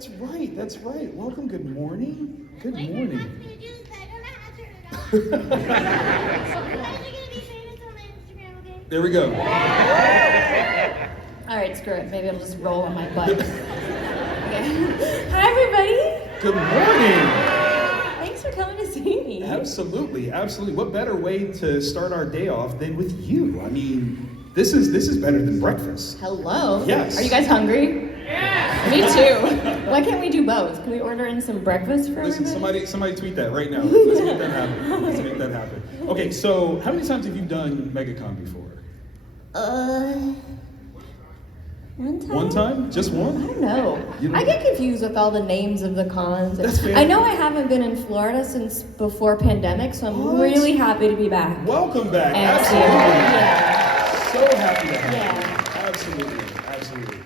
That's right, that's right. Welcome, good morning. Good morning. There we go. All right, screw it. Maybe I'll just roll on my butt. Okay. Hi, everybody. Good morning. Thanks for coming to see me. Absolutely, absolutely. What better way to start our day off than with you? I mean, this is better than breakfast. Hello. Yes. Are you guys hungry? Yeah. Me too. Why can't we do both? Can we order in some breakfast for Listen, everybody? somebody tweet that right now. Let's make that happen. Let's make that happen. Okay, so how many times have you done MEGACON before? One time? One time? Just one? I don't know. I get confused with all the names of the cons. That's fair. I know I haven't been in Florida since before pandemic, so I'm What? really happy to be back. Welcome back. And Absolutely. yeah. So happy to have Yeah. you. Absolutely, absolutely.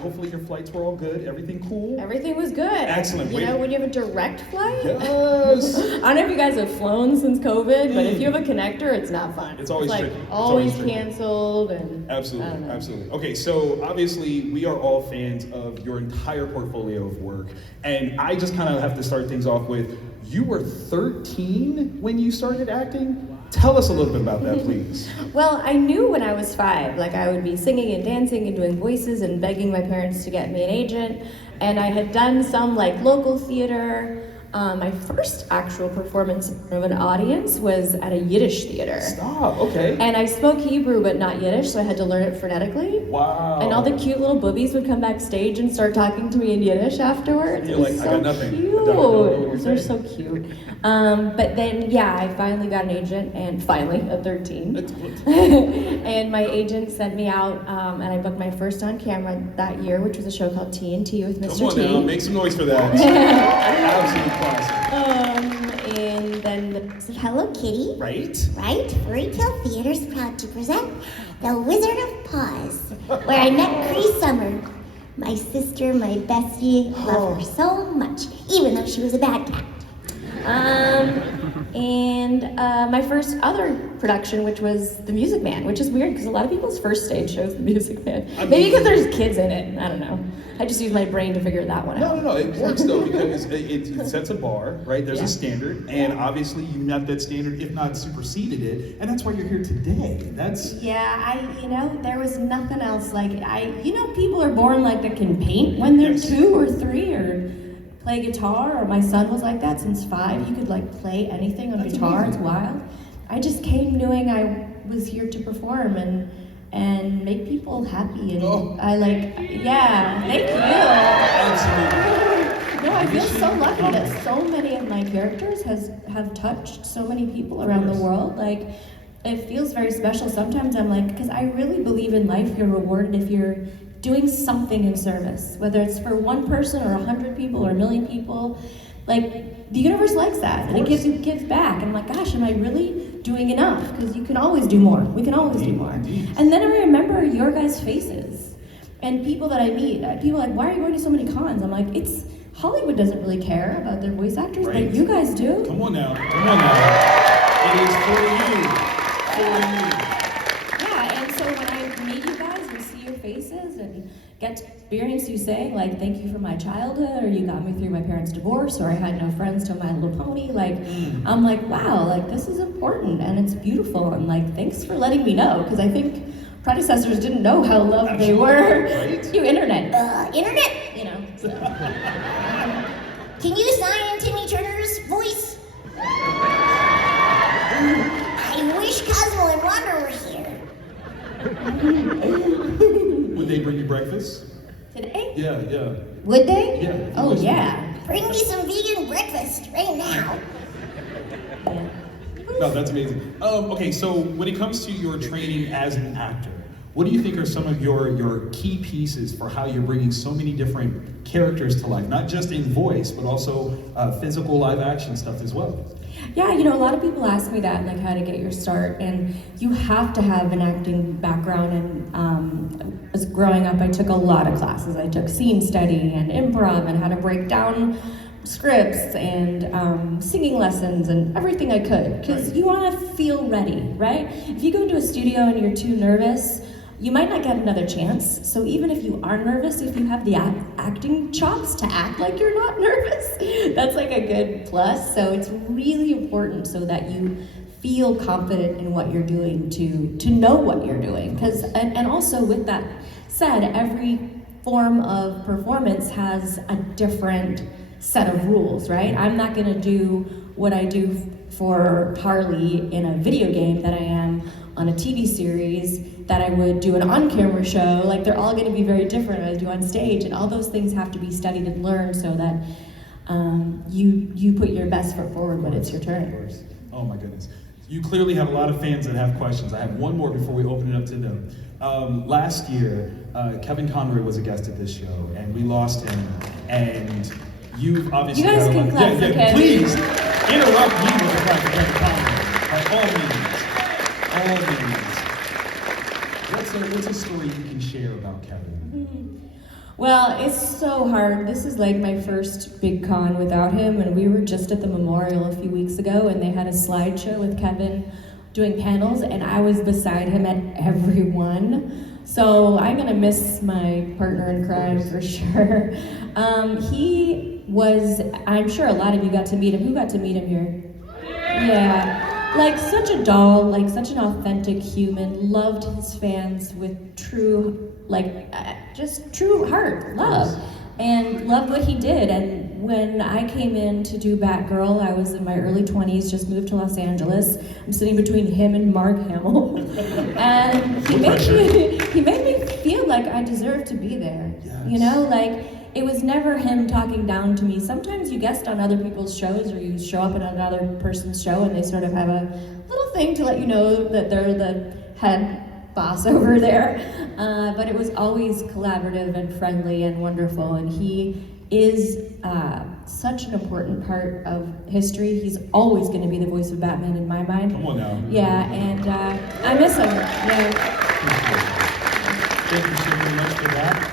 Hopefully your flights were all good. Everything cool? Everything was good. Excellent. You know, when you have a direct flight? Yes. I don't know if you guys have flown since COVID, but if you have a connector, it's not fun. It's always like tricky. It's always tricky. canceled and Absolutely, absolutely. Okay, so obviously we are all fans of your entire portfolio of work, and I just kind of have to start things off with, you were 13 when you started acting? Tell us a little bit about that, please. Well, I knew when I was 5, like I would be singing and dancing and doing voices and begging my parents to get me an agent, and I had done some like local theater. My first actual performance in front of an audience was at a Yiddish theater. Stop, okay. And I spoke Hebrew but not Yiddish, so I had to learn it phonetically. Wow. And all the cute little boobies would come backstage and start talking to me in Yiddish afterwards. You're It was like, I so got nothing. cute. I don't know what you're They're saying. so cute. But then, yeah, I finally got an agent, and finally, at 13. That's good. And my agent sent me out, and I booked my first on camera that year, which was a show called TNT with Mr. Come on T. now, make some noise for that. Absolute classic. And then Hello Kitty. Right? Right? Fairy Tale Theater's proud to present The Wizard of Paws, where I met Cree Summer. My sister, my bestie, love her so much, even though she was a bad cat. And my first other production, which was The Music Man, which is weird because a lot of people's first stage shows The Music Man. Maybe because there's kids in it. I don't know. I just use my brain to figure that one out. No, it works though because it sets a bar, right? There's Yeah. a standard, and obviously you met that standard, if not superseded it, and that's why you're here today. That's Yeah, there was nothing else like people are born like that can paint when they're Yes. 2 or 3 or play guitar, or my son was like that since 5. He could like play anything on That's guitar. amazing. It's wild. I just came knowing I was here to perform and make people happy, and Oh. thank you. absolutely. No, I feel so lucky that so many of my characters have touched so many people around the world. Like, it feels very special. Sometimes I'm like, because I really believe in life, you're rewarded if you're doing something in service, whether it's for one person or 100 people or 1 million people. Like, the universe likes that, and it gives back. And I'm like, gosh, am I really doing enough? Because you can always do more. We can always do more. Indeed. And then I remember your guys' faces and people that I meet. People are like, why are you going to so many cons? I'm like, Hollywood doesn't really care about their voice actors, Right. but you guys do. Come on now. It is for you. For you. Yeah, and so when I meet you guys and see your faces and get to experience you saying, like, thank you for my childhood, or you got me through my parents' divorce, or I had no friends till My Little Pony, like, I'm like, wow, like, this is important, and it's beautiful, and, like, thanks for letting me know, because I think predecessors didn't know how loved they were. Right. You internet, Internet, you know, so. can you sign Timmy Turner's voice? I wish Cosmo and Wanda were here. Would they bring you breakfast? Today? Yeah. Would they? Yeah. Oh, yeah. Bring me some vegan breakfast right now. No, that's amazing. Okay, so when it comes to your training as an actor, what do you think are some of your key pieces for how you're bringing so many different characters to life, not just in voice, but also physical live action stuff as well? Yeah, a lot of people ask me that, like how to get your start, and you have to have an acting background. And as growing up, I took a lot of classes. I took scene study and improv and how to break down scripts and singing lessons and everything I could, because you want to feel ready, right? If you go into a studio and you're too nervous, you might not get another chance. So even if you are nervous, if you have the acting chops to act like you're not nervous, that's like a good plus. So it's really important so that you feel confident in what you're doing to know what you're doing. Because and also with that said, every form of performance has a different set of rules, right? I'm not gonna do what I do for Harley in a video game that I am on a TV series, that I would do an on-camera show. Like, they're all gonna be very different as I do on stage, and all those things have to be studied and learned so that you put your best foot forward when it's your turn. Oh my goodness. You clearly have a lot of fans that have questions. I have one more before we open it up to them. Last year, Kevin Conroy was a guest at this show, and we lost him, and you've obviously You guys got a can lot. clap for Kevin. Please interrupt me with a clap for Kevin Conroy. By all means. What's a story you can share about Kevin? Well, it's so hard. This is like my first big con without him, and we were just at the memorial a few weeks ago, and they had a slideshow with Kevin doing panels, and I was beside him at every one. So I'm gonna miss my partner in crime for sure. He was, I'm sure a lot of you got to meet him. Who got to meet him here? Yeah. Like such a doll, like such an authentic human, loved his fans with true, just true heart, love, and loved what he did. And when I came in to do Batgirl, I was in my early 20s, just moved to Los Angeles. I'm sitting between him and Mark Hamill, and he made me feel like I deserved to be there. Yes. You know, like, it was never him talking down to me. Sometimes you guest on other people's shows, or you show up at another person's show and they sort of have a little thing to let you know that they're the head boss over there. But it was always collaborative and friendly and wonderful, and he is such an important part of history. He's always going to be the voice of Batman in my mind. Come on now. Yeah, and I miss him. Yeah. Thank you so very much for that.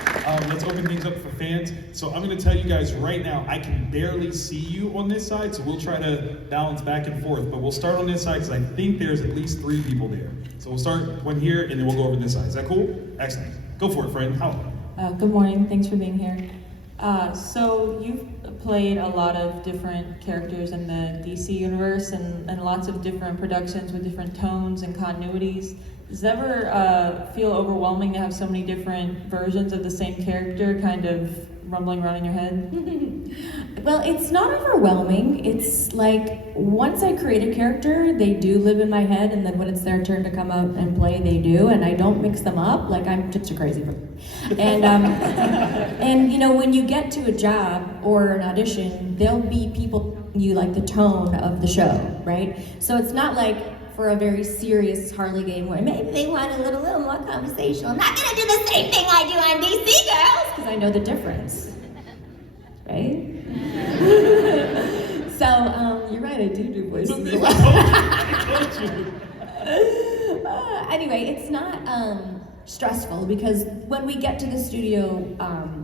Let's open things up for fans. So I'm going to tell you guys right now, I can barely see you on this side, so we'll try to balance back and forth. But we'll start on this side because I think there's at least 3 people there. So we'll start one here, and then we'll go over this side. Is that cool? Excellent. Go for it, friend. How? Good morning. Thanks for being here. So you've played a lot of different characters in the DC universe and lots of different productions with different tones and continuities. Does it ever feel overwhelming to have so many different versions of the same character kind of rumbling around in your head? Well, it's not overwhelming. It's like, once I create a character, they do live in my head, and then when it's their turn to come out and play, they do, and I don't mix them up. Like, I'm just a crazy person. And, and you know, when you get to a job or an audition, there'll be people you like the tone of the show, right? So it's not like for a very serious Harley game where maybe they want a little more conversational. I'm not gonna do the same thing I do on DC Girls, because I know the difference, right? So, you're right, I do voices a lot. Anyway, it's not stressful, because when we get to the studio,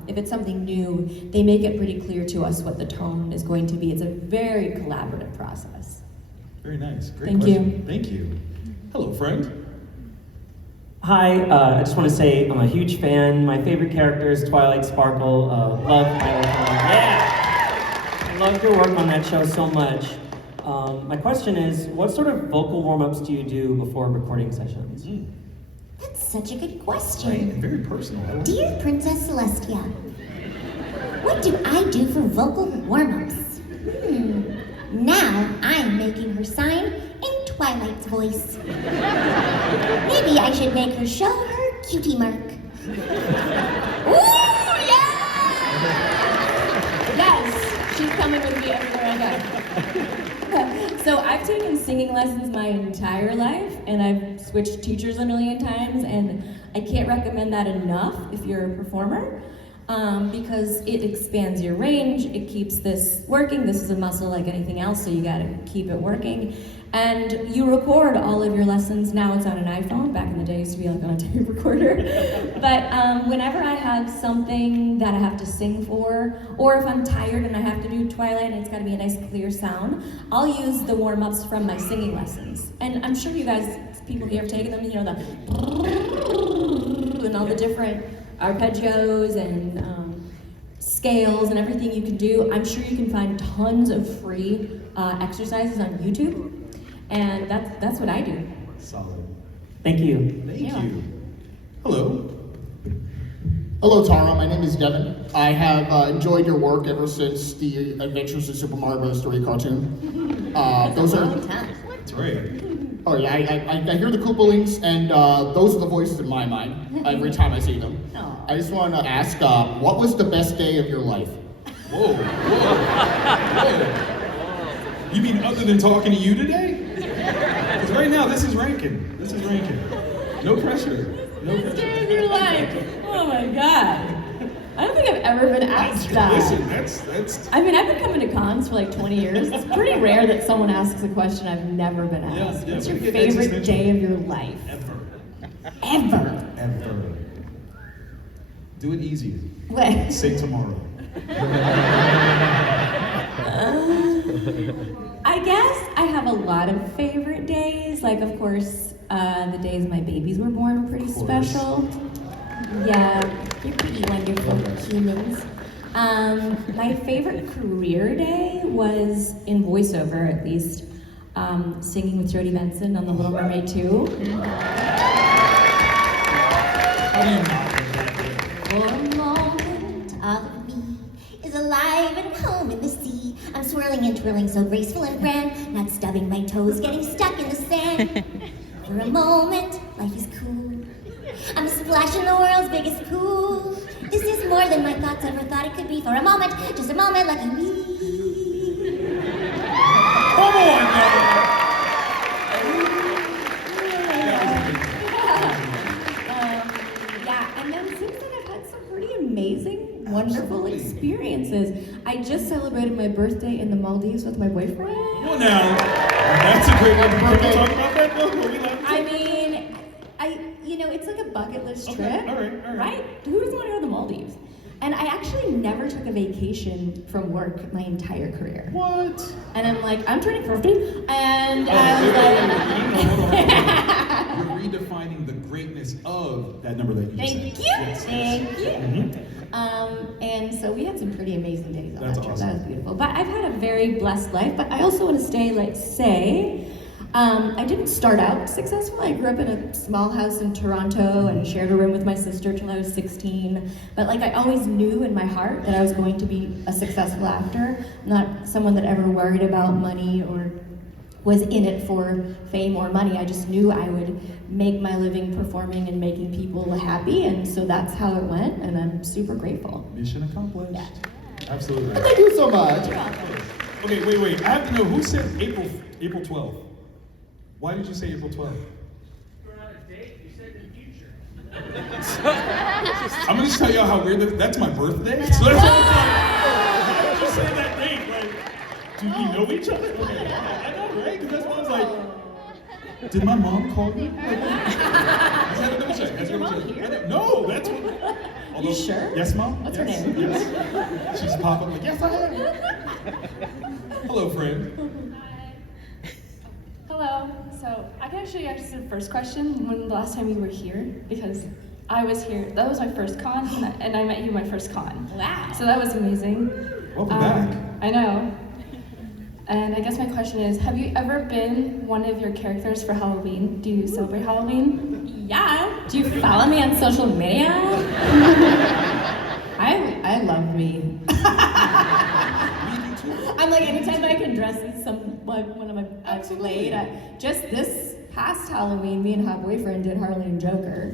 if it's something new, they make it pretty clear to us what the tone is going to be. It's a very collaborative process. Very nice. Great Thank question. you. Thank you. Hello, friend. Hi, I just want to say I'm a huge fan. My favorite character is Twilight Sparkle. Love Twilight Sparkle. Yeah! I love your work on that show so much. My question is, what sort of vocal warm-ups do you do before recording sessions? That's such a good Right, question. and very personal. I like it. Dear Princess Celestia, what do I do for vocal warm-ups? Now I'm making her sign in Twilight's voice. Maybe I should make her show her cutie mark. Ooh, yeah! Yes, she's coming with me everywhere I go. So I've taken singing lessons my entire life, and I've switched teachers a million times, and I can't recommend that enough if you're a performer, because it expands your range, it keeps this working. This is a muscle like anything else, so you gotta keep it working. And you record all of your lessons. Now it's on an iPhone. Back in the day, it used to be like on a tape recorder. But whenever I have something that I have to sing for, or if I'm tired and I have to do Twilight and it's gotta be a nice clear sound, I'll use the warm-ups from my singing lessons. And I'm sure you guys, people here have taken them, you know, the and all the different arpeggios and scales and everything you can do. I'm sure you can find tons of free exercises on YouTube, and that's what I do. Solid. Thank you. Thank Yeah. you. Hello. Hello, Tara. My name is Devin. I have enjoyed your work ever since the Adventures of Super Mario Bros. 3 cartoon. Those are. That's right. Oh yeah, I hear the Koopalings, and those are the voices in my mind every time I see them. Aw. I just want to ask, what was the best day of your life? Whoa, whoa. You mean other than talking to you today? Because right now, this is ranking. This is ranking. No pressure. No Best pressure. day of your life. Oh my god. I don't think I've ever been asked that. Listen, that's. I mean, I've been coming to cons for like 20 years. It's pretty rare that someone asks a question I've never been asked. Yeah, What's your we get favorite existential. day of your life? Ever. Ever. Do it easy. What? Say tomorrow. I guess I have a lot of favorite days. Like, of course, the days my babies were born were pretty Of course. special. Yeah, you're pretty wonderful humans. My favorite career day was in voiceover, at least, singing with Jodie Benson on The Little Mermaid 2. How do you not get that good? For a moment, all of me is alive and home in the sea. I'm swirling and twirling so graceful and grand, not stubbing my toes, getting stuck in the sand. For a moment, life is cool. I'm splashing the world's biggest pool. This is more than my thoughts ever thought it could be. For a moment, just a moment, lucky me. Come on, man. Yeah, and then since then I've had some pretty amazing, wonderful Absolutely. experiences. I just celebrated my birthday in the Maldives with my boyfriend. Come on now. That's a great one. Can we talk about that though? Are we allowed to? I mean, it's like a bucket list Okay, trip, all right. right? Who doesn't want to go to the Maldives? And I actually never took a vacation from work my entire career. What? And I'm like, I'm turning 50, and Oh, I was like, You're redefining the greatness of that number that you said. thank you, Yes, yes. thank you. And so we had some pretty amazing days on That's that trip. awesome. That was beautiful. But I've had a very blessed life. But I also want to say, I didn't start out successful. I grew up in a small house in Toronto and shared a room with my sister till I was 16. But I always knew in my heart that I was going to be a successful actor, not someone that ever worried about money or was in it for fame or money. I just knew I would make my living performing and making people happy, and so that's how it went, and I'm super grateful. Mission accomplished. Yeah. Absolutely. Thank you so much. Okay, wait. I have to know who said April 12th. Why did you say April 12th? We're on a date, you said the future. I'm gonna just tell y'all how weird that's my birthday. So that's what why did you say that date? Like, do we know each other? Okay, I know, right? Because that's why I was like, did my mom call me? Let's have a double check. Is your mom here? No, that's what. Although, sure? Yes, Mom. What's her Yes, name? Yes. She's popping like, yes, I am. Hello, friend. Hello. So I can actually answer the first question when the last time you were here, because I was here. That was my first con, and I met you my first con. Wow. So that was amazing. Welcome back. I know. And I guess my question is, have you ever been one of your characters for Halloween? Do you celebrate Halloween? Yeah. Do you follow me on social media? I love me. I'm like, anytime I can dress as one of my I've played. Just this past Halloween, me and Hot Boyfriend did Harley and Joker,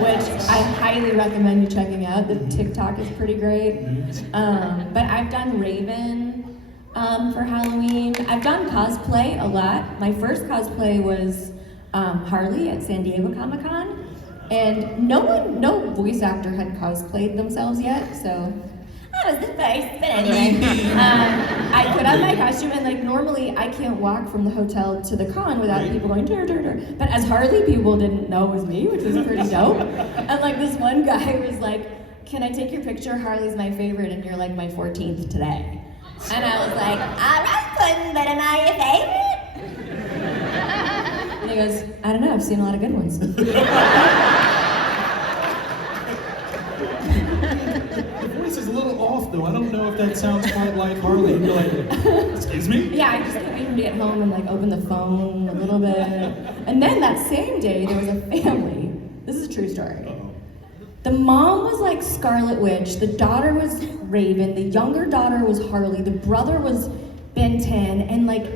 which I highly recommend you checking out. The TikTok is pretty great. But I've done Raven for Halloween. I've done cosplay a lot. My first cosplay was Harley at San Diego Comic-Con, and no voice actor had cosplayed themselves yet, so that was the first. But anyway, I put on my costume, and normally I can't walk from the hotel to the con without people going dur dur dur. But as Harley, people didn't know it was me, which was pretty dope. And this one guy was like, "Can I take your picture? Harley's my favorite, and you're my 14th today." And I was like, "All right, Puddin', but am I your favorite?" And he goes, "I don't know. I've seen a lot of good ones." though. I don't know if that sounds quite like Harley. And you're like, excuse me? Yeah, I just couldn't wait to get home and like open the phone a little bit. And then that same day, there was a family. This is a true story. Uh-oh. The mom was like Scarlet Witch, the daughter was Raven, the younger daughter was Harley, the brother was Ben 10, and like,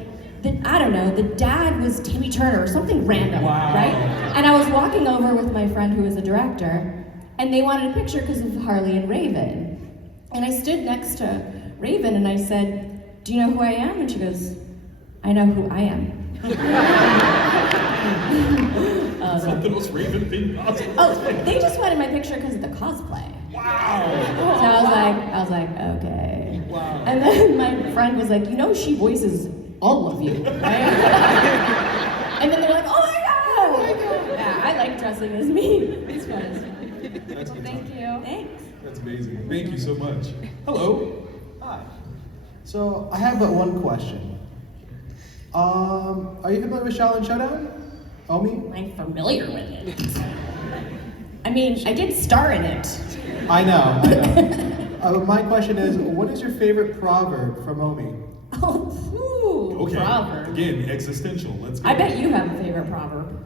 I don't know, the dad was Timmy Turner or something random, Wow. right? And I was walking over with my friend who was a director, and they wanted a picture because of Harley and Raven. And I stood next to Raven and I said, do you know who I am? And she goes, I know who I am. It's like the most Raven thing possible. Oh, they just wanted my picture because of the cosplay. Wow. So I was like, okay. Wow. And then my friend was like, you know, she voices all of you, right? And then they're like, oh my god! Yeah, I like dressing as me. It's fun. That's Well, good. thank you. Thanks. That's amazing. Thank you so much. Hello. Hi. So I have but one question. Are you familiar with Shaolin Showdown? Omi? I'm familiar with it. I mean, I did star in it. I know. My question is, what is your favorite proverb from Omi? Oh, Okay. proverb. Again, existential. Let's go. I bet you have a favorite proverb.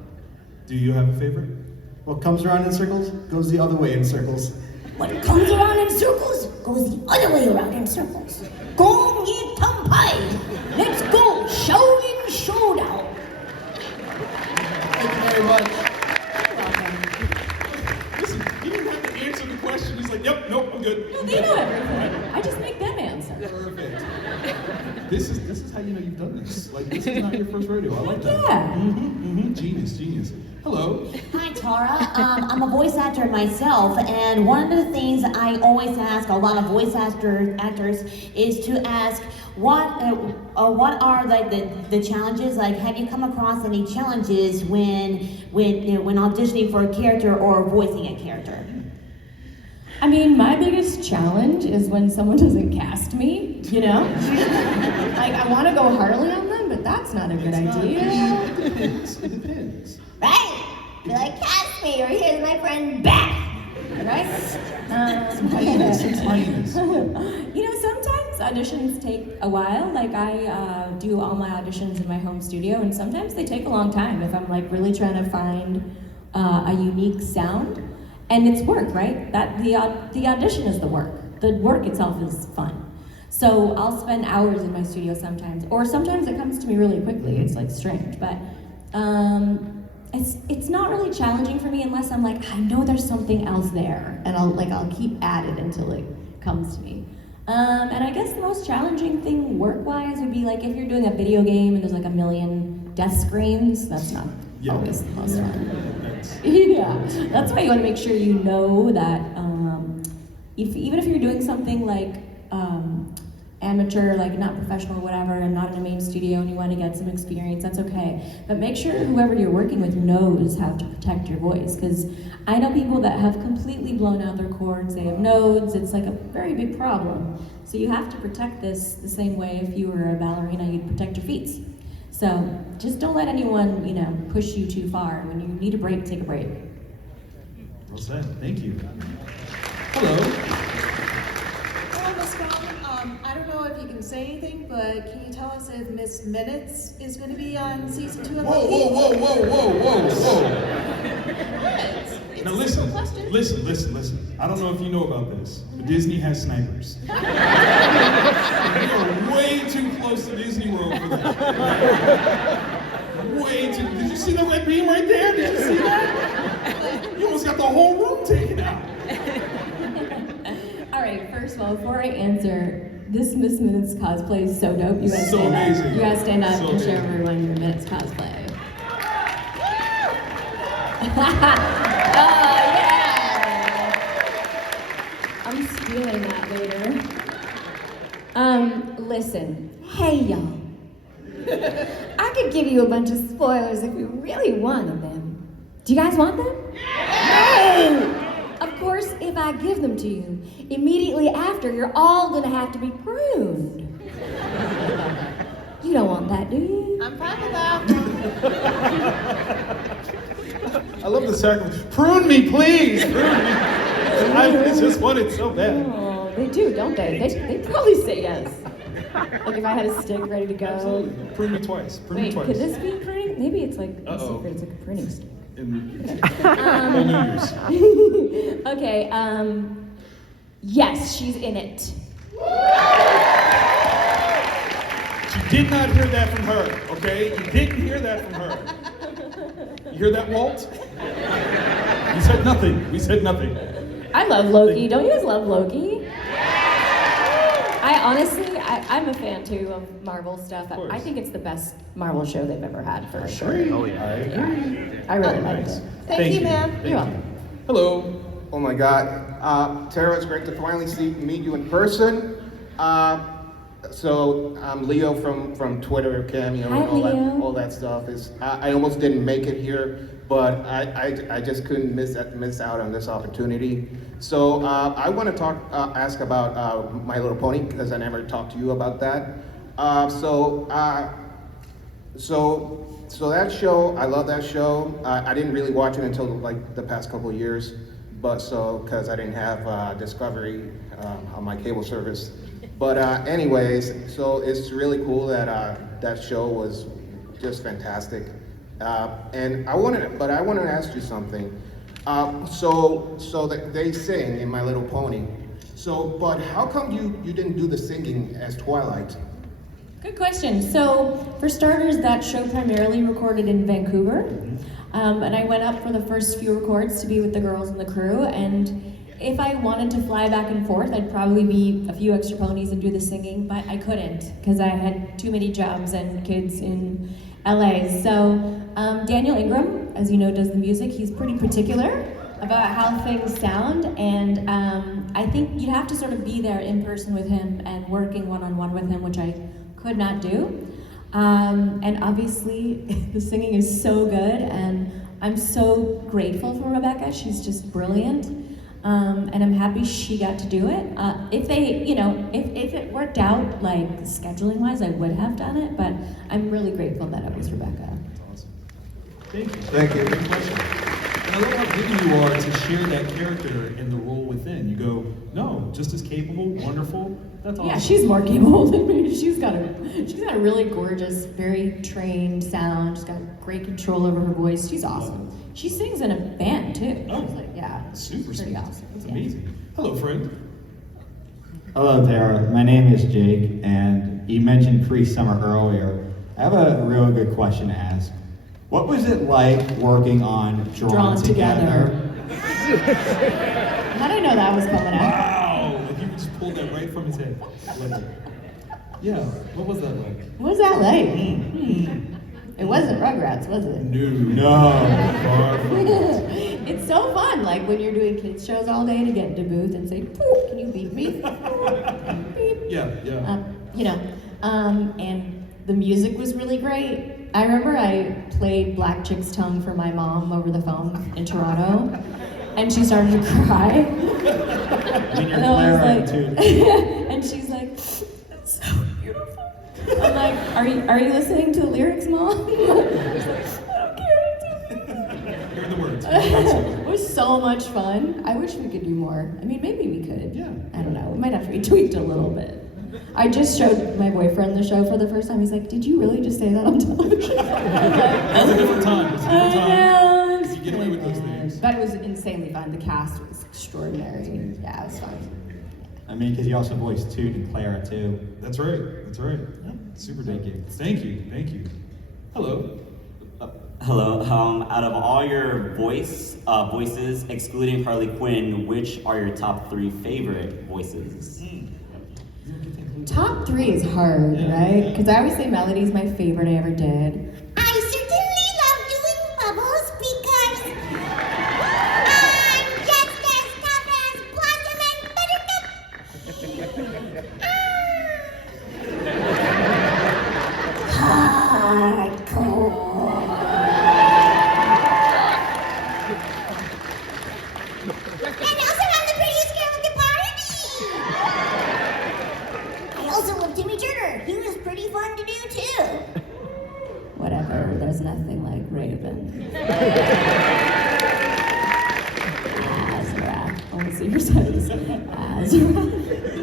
Do you have a favorite? What comes around in circles goes the other way in circles. What comes around in circles goes the other way around in circles. Gong Yi Tum Pai. Let's go, Shaolin Showdown. Thank you very much. Listen, he didn't have to answer the question. He's like, yep, nope, I'm good. No, they know everything. I just make them answer. Perfect. This is how you know you've done this. Like, this is not your first rodeo. I like that. Yeah. Genius, genius. Hello. Hi, Tara. I'm a voice actor myself, and one of the things I always ask a lot of voice actors is to ask what are like the challenges? Like, have you come across any challenges when auditioning for a character or voicing a character? I mean, my biggest challenge is when someone doesn't cast me, you know? Like, I want to go Harley on them, but that's not a good idea. It depends. Right? Be like, cast me, or here's my friend back. Right? It's hyenas. You know, sometimes auditions take a while. Like, I do all my auditions in my home studio, and sometimes they take a long time if I'm like really trying to find a unique sound. And it's work, right? That the audition is the work. The work itself is fun. So I'll spend hours in my studio sometimes, or sometimes it comes to me really quickly. It's like strange, but it's not really challenging for me unless I'm like, I know there's something else there, and I'll keep at it until it comes to me. And I guess the most challenging thing work-wise would be like if you're doing a video game and there's like a million death screams. That's not always the most fun. Yeah, that's why you want to make sure you know that even if you're doing something like amateur, like not professional or whatever, and not in a main studio and you want to get some experience, that's okay. But make sure whoever you're working with knows how to protect your voice, because I know people that have completely blown out their cords, they have nodes, it's like a very big problem. So you have to protect this the same way if you were a ballerina, you'd protect your feet. So just don't let anyone, push you too far. When you need a break, take a break. Well said. Thank you. Hello. Hello, Miss Brown. I don't know if you can say anything, but can you tell us if Miss Minutes is going to be on season 2 of Whoa. Now listen. I don't know if you know about this, but Disney has snipers. We are way too close to Disney World for that. Way too. Did you see that red beam right there? Did you see that? You almost got the whole room taken out. All right, first of all, before I answer, this Miss Minutes cosplay is so dope. You guys So stand amazing. up. You guys stand up So and show amazing. everyone your Minutes cosplay. Yeah! I'm stealing that later. Listen. Hey, y'all. I could give you a bunch of spoilers if you really wanted them. Do you guys want them? No! Of course, if I give them to you, immediately after, you're all gonna have to be pruned. You don't want that, do you? I'm fine with that. I love the sacrifice. Prune me, please. Prune me. I just want it so bad. Oh, They do, don't they? They probably say yes. Like if I had a stick ready to go. Absolutely. Prune me twice. Prune me Wait, twice. could this be pruning? Maybe it's like a Uh-oh. secret. It's like a pruning stick. Whole New Year's. Okay, yes, she's in it. You did not hear that from her, okay? You didn't hear that from her. You hear that, Walt? You said nothing. We said nothing. I love Loki. Don't you guys love Loki? I'm a fan too of Marvel stuff. I think it's the best Marvel show they've ever had, for sure. Oh, yeah. I agree. I really liked it. Thank you, ma'am. You're welcome. Hello. Oh my God. Tara, it's great to finally meet you in person. So I'm Leo from Twitter, Cameo, Hi, and Leo. all that stuff. I almost didn't make it here, but I just couldn't miss out on this opportunity. So I want to ask about My Little Pony, because I never talked to you about that. So that show, I love that show. I didn't really watch it until like the past couple of years, because I didn't have Discovery on my cable service. But anyways, so it's really cool that that show was just fantastic. And I wanted to ask you something. So that they sing in My Little Pony. But how come you didn't do the singing as Twilight? Good question. So, for starters, that show primarily recorded in Vancouver. And I went up for the first few records to be with the girls and the crew. And if I wanted to fly back and forth, I'd probably be a few extra ponies and do the singing, but I couldn't because I had too many jobs and kids in LA. So Daniel Ingram, as you know, does the music. He's pretty particular about how things sound, and I think you'd have to sort of be there in person with him and working one-on-one with him, which I could not do. And obviously, the singing is so good, and I'm so grateful for Rebecca. She's just brilliant. And I'm happy she got to do it. If it worked out, like scheduling-wise, I would have done it, but I'm really grateful that it was Rebecca. That's awesome. Thank you. Thank you. Great question. And I love how giving you are to share that character in the role within. You go, no, just as capable, wonderful. That's awesome. Yeah, she's more capable than me. She's got a really gorgeous, very trained sound. She's got great control over her voice. She's awesome. She sings in a band too. Oh, She's like, yeah, super pretty sweet. awesome. That's Yeah. amazing. Hello, friend. Hello, Tara. My name is Jake, and you mentioned pre-summer earlier. I have a really good question to ask. What was it like working on Drawn Together? How did I know that was coming out? Wow! Like you just pulled that right from his head. Like, yeah, what was that like? What was that like? It wasn't Rugrats, was it? No. Far from it. It's so fun, like when you're doing kids shows all day to get into booth and say, "Poop, can you beep me?" Beep. Yeah. And the music was really great. I remember I played Black Chick's Tongue for my mom over the phone in Toronto, and she started to cry. And I was like, and she's like, "That's so beautiful." I'm like, are you listening to the lyrics, Mom? She's like, I don't care. Hear the words. It was so much fun. I wish we could do more. I mean, maybe we could. Yeah. I don't know. It might have to be tweaked a little bit. I just showed my boyfriend the show for the first time. He's like, "Did you really just say that on television?" That was a different time. It was a different time. Know. You get away with those things. But it was insanely fun. The cast was extraordinary. Yeah, it was fun. I mean, because you also voiced Toot and Clara, too. That's right. Yeah. Super Thank dope. you. Thank you. Hello. Hello. Out of all your voices, excluding Harley Quinn, which are your top 3 favorite voices? Top 3 is hard, right? Because I always say Melody's my favorite I ever did. I certainly love doing bubbles because I'm just as tough as Blossom and Buttercup. Hardcore. And also I'm the prettiest girl at the party. I also love Timmy Turner. He was pretty fun to do too. Whatever, there's nothing like Raven. Azra. Only see your size. Azra.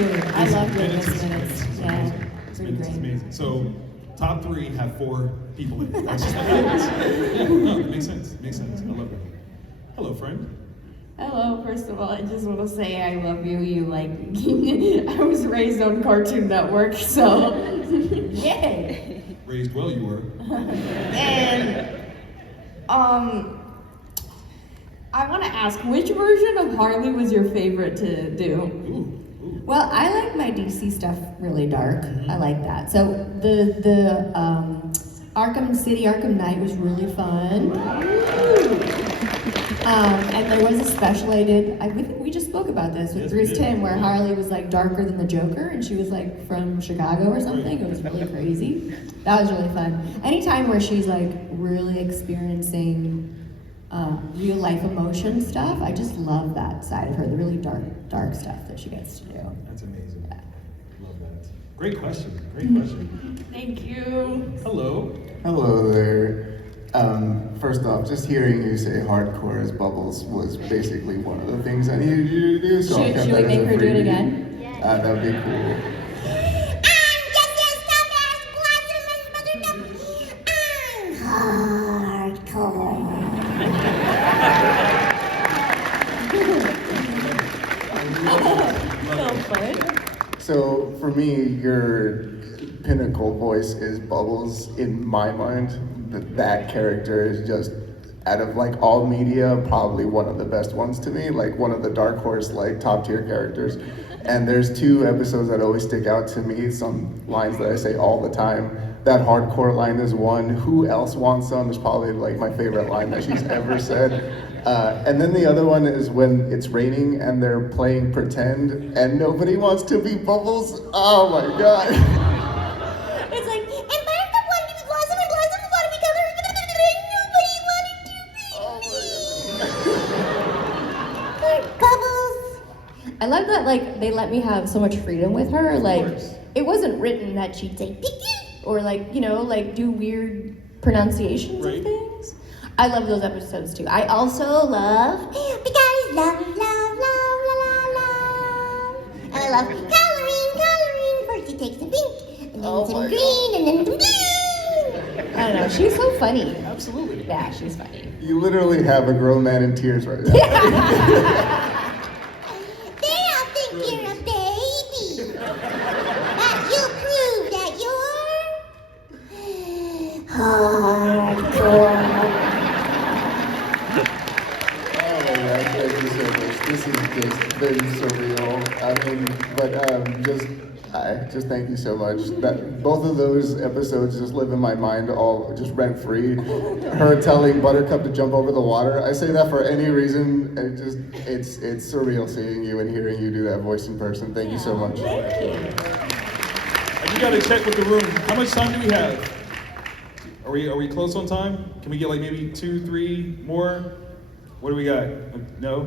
too. I love doing Miss Minutes. Yeah, pretty It's great. amazing. So, top 3 have 4 people in it. That's just the way it is. Yeah, no, it makes sense. It makes sense. I love that. Hello, friend. Hello, first of all, I just want to say I love you. You like, I was raised on Cartoon Network, so yay! Raised well, you were. And I want to ask, which version of Harley was your favorite to do? Well, I like my DC stuff really dark. I like that. So the Arkham City, Arkham Knight was really fun. And there was a special I did, we think we just spoke about this with Bruce Timm, where Harley was like darker than the Joker, and she was like from Chicago or something. It was really crazy. That was really fun. Anytime where she's like really experiencing real life emotion stuff, I just love that side of her, the really dark stuff that she gets to do. That's amazing. Love that. Great question. Great question. Thank you. Hello. Hello there. First off, just hearing you say hardcore as Bubbles was basically one of the things I needed you to do. So I'll kept Should we that as make a her do it freebie. again? That would be cool. So for me, your pinnacle voice is Bubbles in my mind. That character is just, out of like all media, probably one of the best ones to me, like one of the dark horse, like top tier characters. And there's 2 episodes that always stick out to me, some lines that I say all the time. That hardcore line is one. Who else wants some is probably like my favorite line that she's ever said. And then the other one is when it's raining and they're playing pretend and nobody wants to be Bubbles. Oh my God. It's like, and Buttercup wanted to be Blossom, and Blossom wanted to be Color, but nobody wanted to be me. Bubbles. I love that, like, they let me have so much freedom with her. Like, it wasn't written that she'd say, or like, you know, like do weird pronunciations of things. I love those episodes too. I also love, Because love, love, love, la, la, love. And I love coloring. First he takes some pink, and then some green, and then some blue. I don't know, she's so funny. Absolutely. Yeah, she's funny. You literally have a grown man in tears right now. Then I'll think you're a baby. But you'll prove that you're hardcore. Oh my God, thank you so much. This has just been surreal. I mean, but just thank you so much. That both of those episodes just live in my mind, all just rent free. Her telling Buttercup to jump over the water. I say that for any reason. It's surreal seeing you and hearing you do that voice in person. Thank you so much. Thank you. And you gotta check with the room. How much time do we have? Are we close on time? Can we get like maybe 2, 3 more? What do we got? No?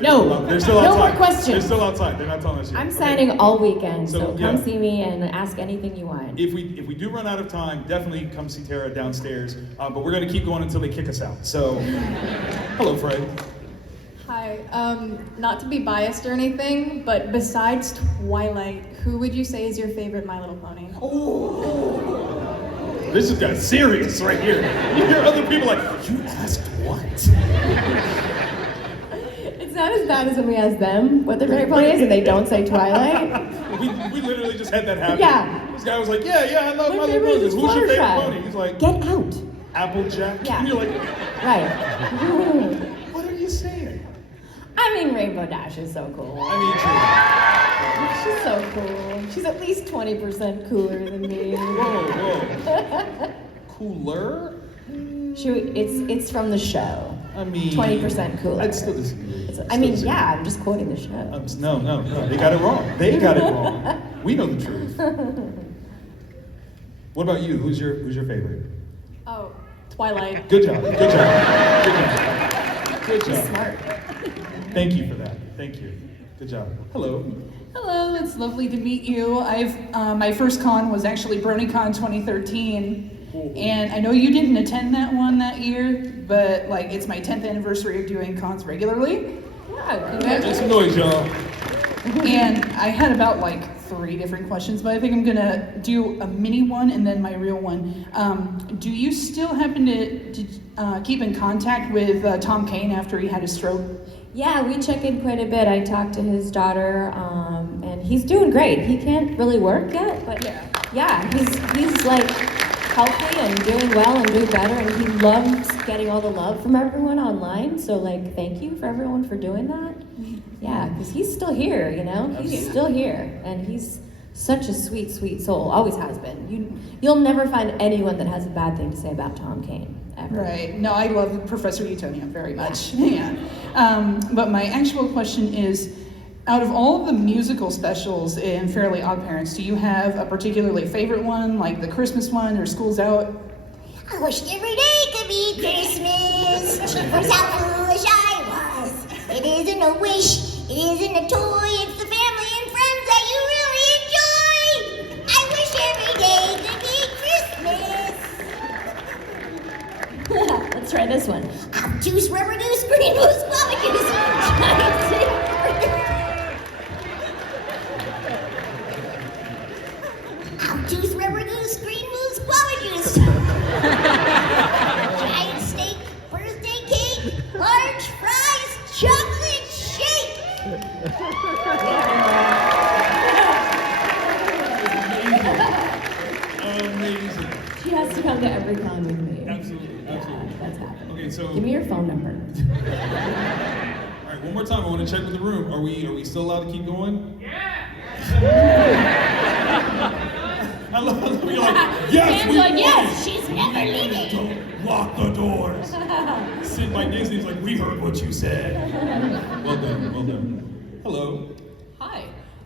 No. They're still No outside. more questions. They're still outside. They're not telling us yet. I'm Okay. signing all weekend, so So, come yeah. see me and ask anything you want. If we do run out of time, definitely come see Tara downstairs. But we're gonna keep going until they kick us out. So, hello, Fred. Hi, not to be biased or anything, but besides Twilight, who would you say is your favorite My Little Pony? This has got serious right here. You hear other people like, you asked what? It's not as bad as when we ask them what their favorite pony is and they don't say Twilight. We literally just had that happen. Yeah. This guy was like, yeah, I love My Little favorite Pony. is Who's your favorite Fluttershy. pony? He's like, Get out. Applejack. Yeah. And you're like, Right. what are you saying? I mean, Rainbow Dash is so cool. I She's so cool. She's at least 20% cooler than me. Whoa. Cooler? It's from the show. I mean, 20% cooler. I'd still disagree. Yeah, I'm just quoting the show. No. They got it wrong. They got it wrong. We know the truth. What about you? Who's your favorite? Oh, Twilight. Good job. Good job. Good job. Smart. Thank you for that. Thank you. Good job. Hello. Hello, it's lovely to meet you. My first con was actually BronyCon 2013. And I know you didn't attend that one that year, but it's my 10th anniversary of doing cons regularly. Yeah, Make some noise, y'all. And I had about like 3 different questions, but I think I'm gonna do a mini one and then my real one. Do you still happen to keep in contact with Tom Kane after he had his stroke? Yeah, we check in quite a bit. I talked to his daughter, and he's doing great. He can't really work yet, but yeah, he's like healthy and doing well and doing better, and he loves getting all the love from everyone online. So like, thank you for everyone for doing that. Yeah, because he's still here, you know? He's still here, and he's such a sweet, sweet soul. Always has been. You'll never find anyone that has a bad thing to say about Tom Kane. Ever. Right. No, I love Professor Utonia very much. Yeah. But my actual question is, out of all of the musical specials in Fairly Odd Parents, do you have a particularly favorite one, like the Christmas one or School's Out? I wish every day could be Christmas. Cheapers how foolish I was. It isn't a wish, it isn't a toy, it's the family and friends that you really enjoy. I wish every day could be Christmas. Let's try this one. Apple juice, rubber goose, green moose, guava juice. Apple juice, rubber goose, green moose, guava juice. Giant steak, birthday cake, large fries, chocolate shake. Amazing. She has to come to every con with me. Absolutely. That's happening. Okay, so Give me your phone number. all right, one more time. I want to check with the room. Are we still allowed to keep going? I love you're like, yes, Sam's we like, won. yes, she's never leaving. Don't lock the doors. Sid by Disney's like, we heard what you said. Well done, well done. Hello. Hi.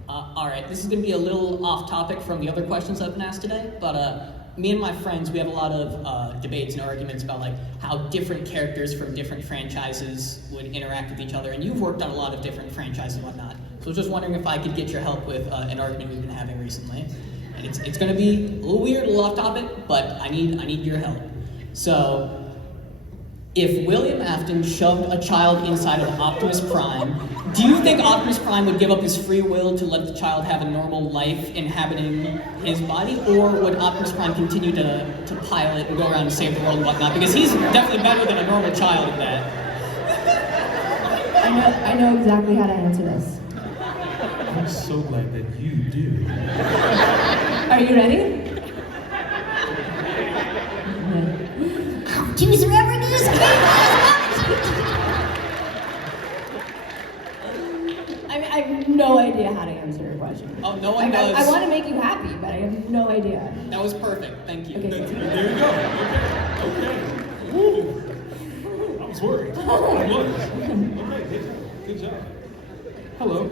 All right, this is going to be a little off topic from the other questions I've been asked today, but me and my friends, we have a lot of debates and arguments about like how different characters from different franchises would interact with each other, and you've worked on a lot of different franchises and whatnot. So I was just wondering if I could get your help with an argument we've been having recently. And it's going to be a little weird, a little off topic, but I need your help. So, if William Afton shoved a child inside of Optimus Prime, do you think Optimus Prime would give up his free will to let the child have a normal life inhabiting his body, or would Optimus Prime continue to pilot and go around and save the world and whatnot? Because he's definitely better than a normal child at that. I know exactly how to answer this. I'm so glad that you do. Are you ready? Juice, rubber goose, green I have no idea how to answer your question. Oh, no one knows. I want to make you happy, but I have no idea. That was perfect. Thank you. Okay. There you go. Okay. Woo. I was worried. I was. Okay, good job. Hello.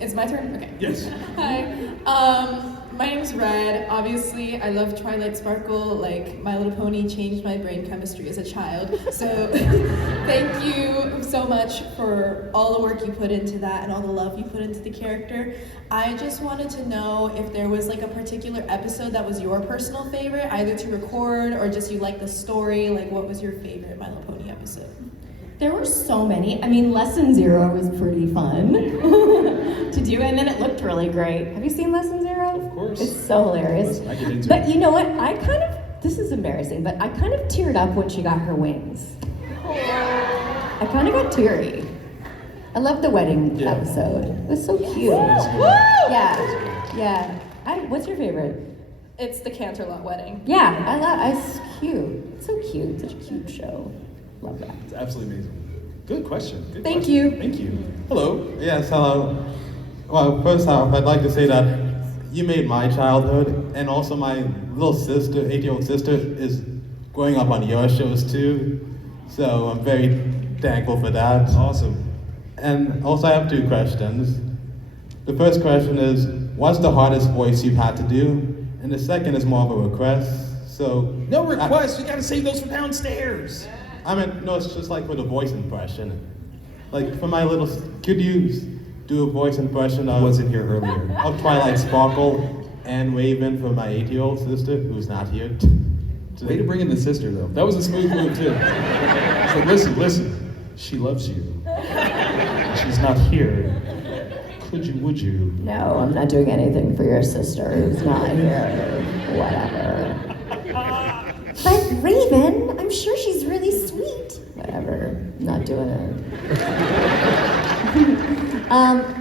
It's my turn? Okay. Yes. Hi. My name is Red. Obviously, I love Twilight Sparkle. Like, My Little Pony changed my brain chemistry as a child. So, thank you so much for all the work you put into that and all the love you put into the character. I just wanted to know if there was like a particular episode that was your personal favorite, either to record or just you like the story. Like, what was your favorite My Little Pony episode? There were so many. I mean, Lesson 0 was pretty fun to do, and then it looked really great. Have you seen Lesson 0? Of course. It's so hilarious. Listen, I get into But it. you know what? This is embarrassing, but I kind of teared up when she got her wings. I kind of got teary. I love the wedding episode. It was so cute. Yeah. What's your favorite? It's the Canterlot wedding. Yeah, it's cute. It's so cute. Such a cute show. Love that. It's absolutely amazing. Good question. Thank you. Thank you. Hello. Yes, hello. Well, first off, I'd like to say that you made my childhood, and also my little sister, 8-year-old sister, is growing up on your shows too. So I'm very thankful for that. Awesome. And also I have 2 questions. The first question is, what's the hardest voice you've had to do? And the second is more of a request. So No request. You gotta save those for downstairs. I mean, no, it's just like for the voice impression. Like for my little, could you do a voice impression of wasn't here earlier. Of Twilight Sparkle and Raven for my 8-year-old sister who's not here. Way to bring in the sister though. That was a smooth move too. So listen. She loves you. She's not here. Would you? No, I'm not doing anything for your sister who's not here. Whatever. But Raven, I'm sure she's really sweet. Whatever. Not doing it.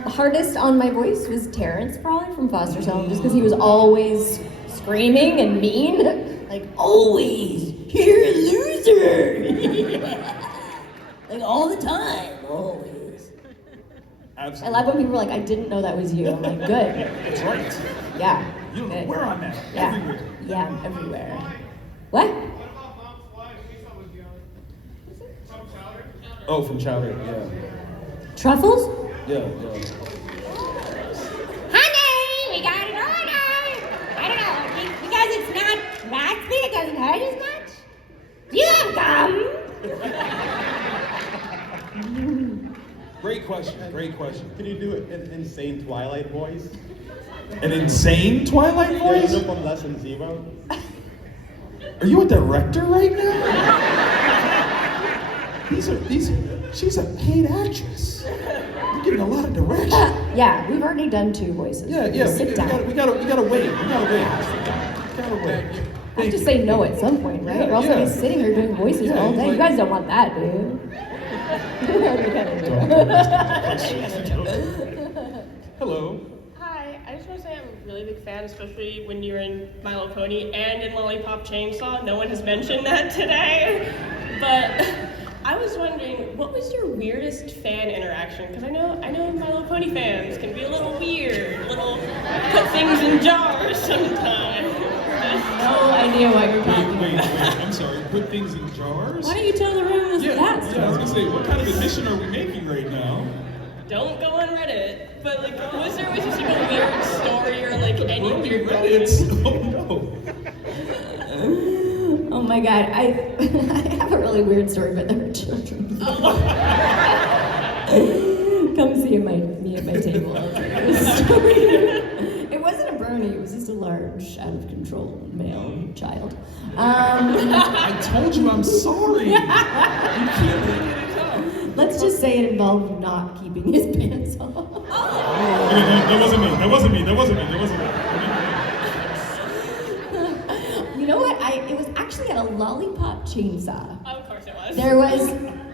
Hardest on my voice was Terrence, probably from Foster's Home, just because he was always screaming and mean. Like, always, you're a loser. Like, all the time, always. Absolutely. I like when people are like, I didn't know that was you. I'm like, good. That's right. Yeah. You don't know good. where I'm at. Yeah. Everywhere. Yeah, I'm everywhere. What? Oh, from Chowder, yeah. Truffles? Yeah. Honey, we got an order. I don't know, because it's not raspy, it doesn't hurt as much. Do you have gum? Great question. Can you do an insane Twilight voice? An insane Twilight voice? Yeah, from Lesson Zero. Are you a director right now? She's a paid actress. You're getting a lot of direction. Yeah, we've already done 2 voices. Yeah. Sit down. We gotta wait. I have to say no at some point, right? Or else I'll be sitting here doing voices all day. You guys don't want that, dude. Hello. Hi, I just want to say I'm a really big fan, especially when you're in My Little Pony and in Lollipop Chainsaw. No one has mentioned that today. But I was wondering, what was your weirdest fan interaction? Because I know My Little Pony fans can be a little weird, put things in jars sometimes. No idea what you're talking about. Wait, I'm sorry. Put things in jars? Why don't you tell the room Yeah, that I was gonna say, what kind of admission are we making right now? Don't go on Reddit. But was there just like a weird story or any weird Reddit? Oh no. Oh my god, I have a really weird story, but there are children. Come see me at my table. I'll tell you this story. It wasn't a brony, it was just a large, out of control male child. I told you I'm sorry. You can't bring it up. Let's just say it involved not keeping his pants on. That wasn't me. You know what? It was actually at a lollipop chainsaw. Of course it was.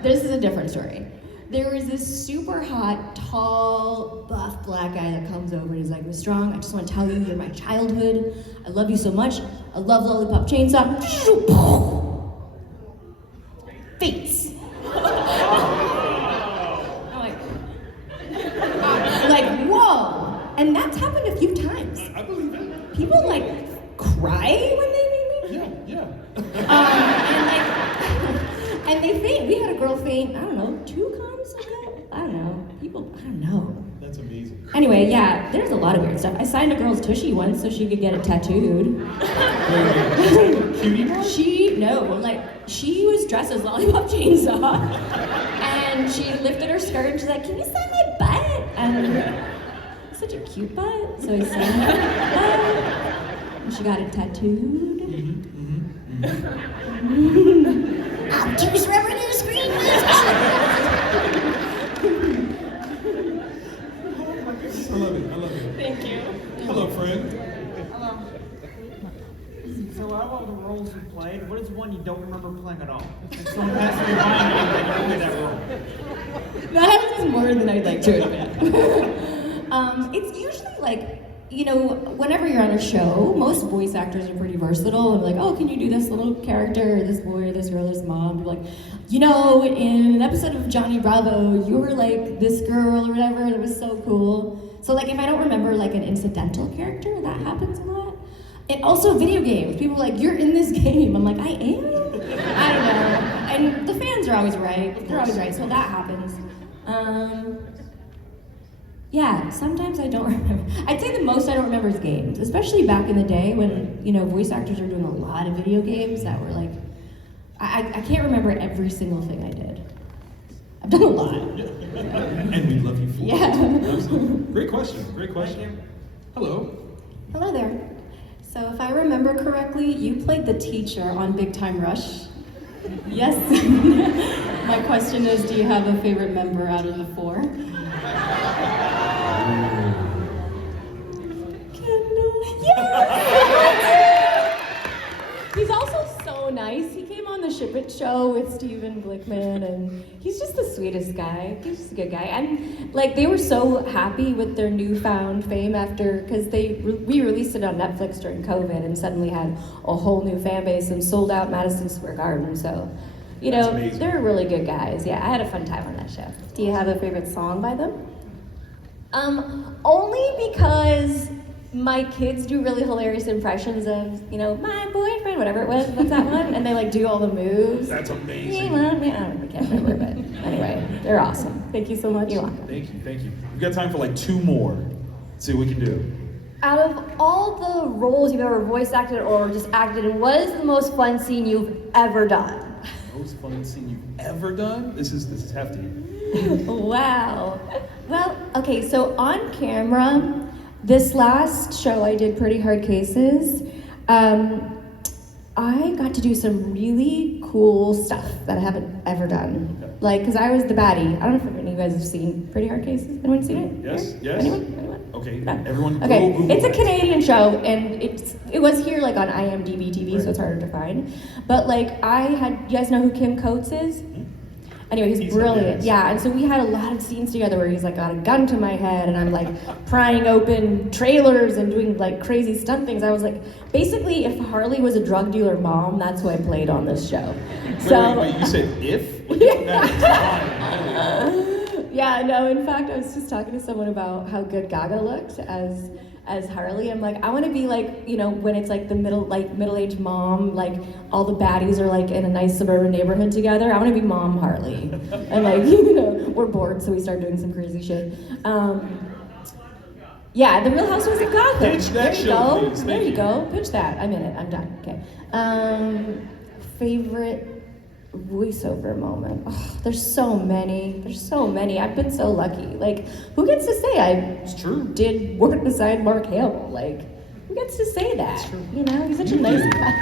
This is a different story. There was this super hot, tall, buff black guy that comes over and he's like, Miss Strong, I just want to tell you, you're my childhood. I love you so much. I love lollipop chainsaw. Face. I'm like, whoa. And that's happened a few times. I believe it. People cry when they meet me. Yeah. And they faint. We had a girl faint, I don't know, 2 cons ago? I don't know. I don't know. That's amazing. Anyway, yeah, there's a lot of weird stuff. I signed a girl's tushy once so she could get it tattooed. Cutie boy? She was dressed as Lollipop Chainsaw. And she lifted her skirt and she's like, can you sign my butt? And such a cute butt. So I signed her butt. And she got it tattooed. Choose revenue screen. I love it. Thank you. Hello, friend. Hello. So out of all the roles you played, what is one you don't remember playing at all? If someone passes you by and you play that role. That is more than I'd like to admit. It's usually whenever you're on a show, most voice actors are pretty versatile. And oh, can you do this little character, or this boy, or this girl, or this mom? You're like, in an episode of Johnny Bravo, you were this girl or whatever, and it was so cool. So if I don't remember an incidental character, that happens a lot. And also video games. People are you're in this game. I'm like, I am? I don't know. And the fans are always right. They're always right, so that happens. Yeah, sometimes I don't remember. I'd say the most I don't remember is games, especially back in the day when, voice actors were doing a lot of video games that were I can't remember every single thing I did. I've done a lot. And we love you for it. Yeah. Great question. Hello. Hello there. So if I remember correctly, you played the teacher on Big Time Rush. Yes. My question is, do you have a favorite member out of the 4? Ship It show with Steven Blickman, and he's just the sweetest guy. He's just a good guy. And like, they were so happy with their newfound fame after, because we released it on Netflix during COVID, and suddenly had a whole new fan base and sold out Madison Square Garden. So, you know, they're really good guys. Yeah, I had a fun time on that show. Do you have a favorite song by them? Only because my kids do really hilarious impressions of, you know, my boyfriend, whatever it was, what's that one? And they like do all the moves. That's amazing. I can't remember, but anyway, they're awesome. Thank you so much. You're welcome. Thank you, thank you. We've got time for like 2 more. Let's see what we can do. Out of all the roles you've ever voice acted or just acted in, what is the most fun scene you've ever done? Most fun scene you've ever done? This is hefty. Wow. Well, okay, so on camera, this last show I did, Pretty Hard Cases, I got to do some really cool stuff that I haven't ever done. Okay. Like, because I was the baddie. I don't know if any of you guys have seen Pretty Hard Cases. Anyone seen it? Yes, yes. Anyone? Okay, No. everyone. Okay, Google it's a it. Canadian show, and it was here like on IMDb TV, so it's harder to find. But like, you guys know who Kim Coates is? Anyway, he's brilliant. Yeah, and so we had a lot of scenes together where he's like got a gun to my head, and I'm like prying open trailers and doing like crazy stunt things. I was like, basically, if Harley was a drug dealer mom, that's who I played on this show. Wait, you said if? Like, Yeah, no, in fact, I was just talking to someone about how good Gaga looked as Harley. I'm like, I want to be like, you know, when it's like the middle-aged mom, like all the baddies are like in a nice suburban neighborhood together. I want to be Mom Harley. And like, you know, we're bored, so we start doing some crazy shit. Yeah, The Real Housewives of Gotham. Pitch that There you show, go. please. There Thank you you. go. Pitch that. I'm in it. I'm done. Okay. Favorite voiceover moment. Oh, there's so many. I've been so lucky. Like, who gets to say It's true. did work beside Mark Hamill? Like, who gets to say that? You know, he's such a nice guy.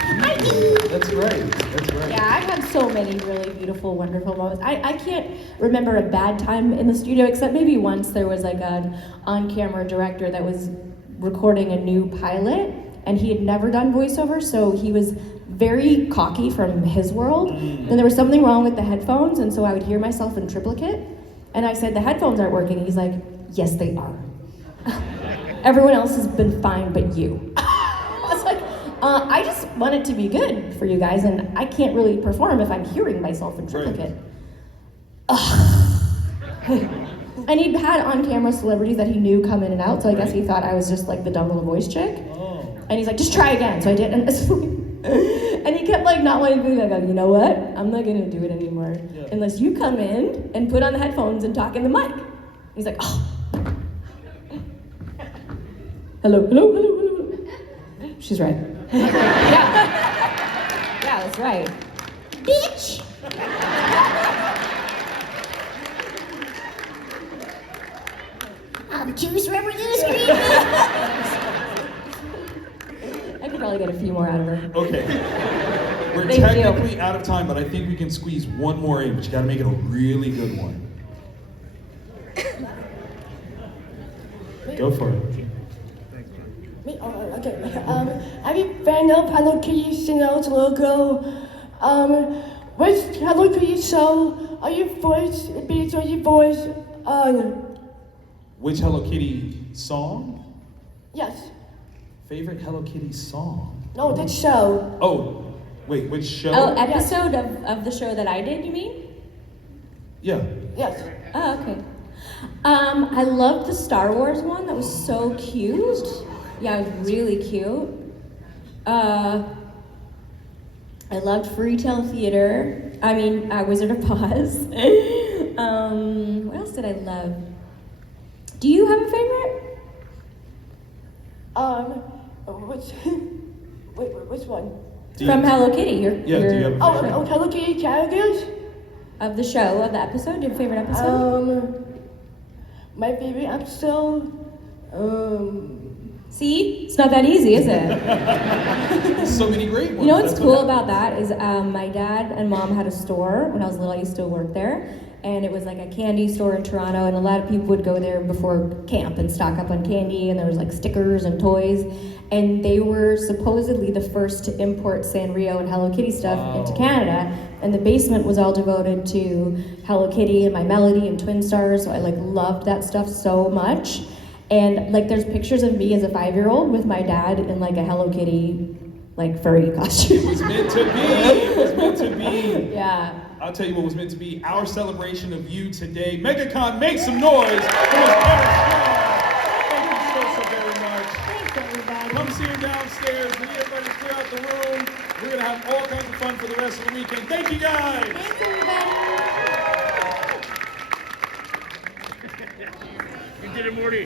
That's right. That's right. Yeah, I've had so many really beautiful, wonderful moments. I can't remember a bad time in the studio, except maybe once there was like an on-camera director that was recording a new pilot, and he had never done voiceover, so he was very cocky from his world. And there was something wrong with the headphones, and so I would hear myself in triplicate. And I said, the headphones aren't working. He's like, yes, they are. Everyone else has been fine but you. I was like, I just want it to be good for you guys, and I can't really perform if I'm hearing myself in triplicate. And he'd had on-camera celebrities that he knew come in and out, so I guess he thought I was just like the dumb little voice chick. And he's like, just try again. So I did, and and he kept like not wanting to do that. I go, you know what? I'm not gonna do it anymore unless you come in and put on the headphones and talk in the mic. He's like, oh. Hello. She's right. Yeah, that's right. Bitch! I'm choose wherever you scream. I could probably get a few more out of her. Okay. We're Thank you. technically out of time, but I think we can squeeze one more in, but you gotta make it a really good one. Go for it. Okay. I'm a fan of Hello Kitty Chanel's logo. Which Hello Kitty show are you based on your voice on? Which Hello Kitty song? Yes. Favorite Hello Kitty song? No, this show. Oh, wait, which show? Oh, episode of the show that I did, you mean? Yeah. Yes. Oh, okay. I loved the Star Wars one. That was so cute. Yeah, it was really cute. I loved Fairy Tale Theater. I mean, Wizard of Oz. What else did I love? Do you have a favorite? Which one? From Hello Kitty. Do you have a favorite? Oh, Hello Kitty characters? Of the show, of the episode? Do you have a favorite episode? My favorite episode? See? It's not that easy, is it? So many great ones. You know what's That's cool what about that is my dad and mom had a store when I was little. I used to work there, and it was like a candy store in Toronto, and a lot of people would go there before camp and stock up on candy, and there was like stickers and toys. and they were supposedly the first to import Sanrio and Hello Kitty stuff into Canada, and the basement was all devoted to Hello Kitty and My Melody and Twin Stars, so I like loved that stuff so much. And like there's pictures of me as a 5-year-old with my dad in like a Hello Kitty like furry costume. It was meant to be. It was meant to be. Yeah. I'll tell you what was meant to be. Our celebration of you today. MEGACON, make some noise for Miss Karen. Thank you so very much. Thanks, everybody. Come see her downstairs. We get ready to clear out the room. We're going to have all kinds of fun for the rest of the weekend. Thank you, guys. Thanks, everybody.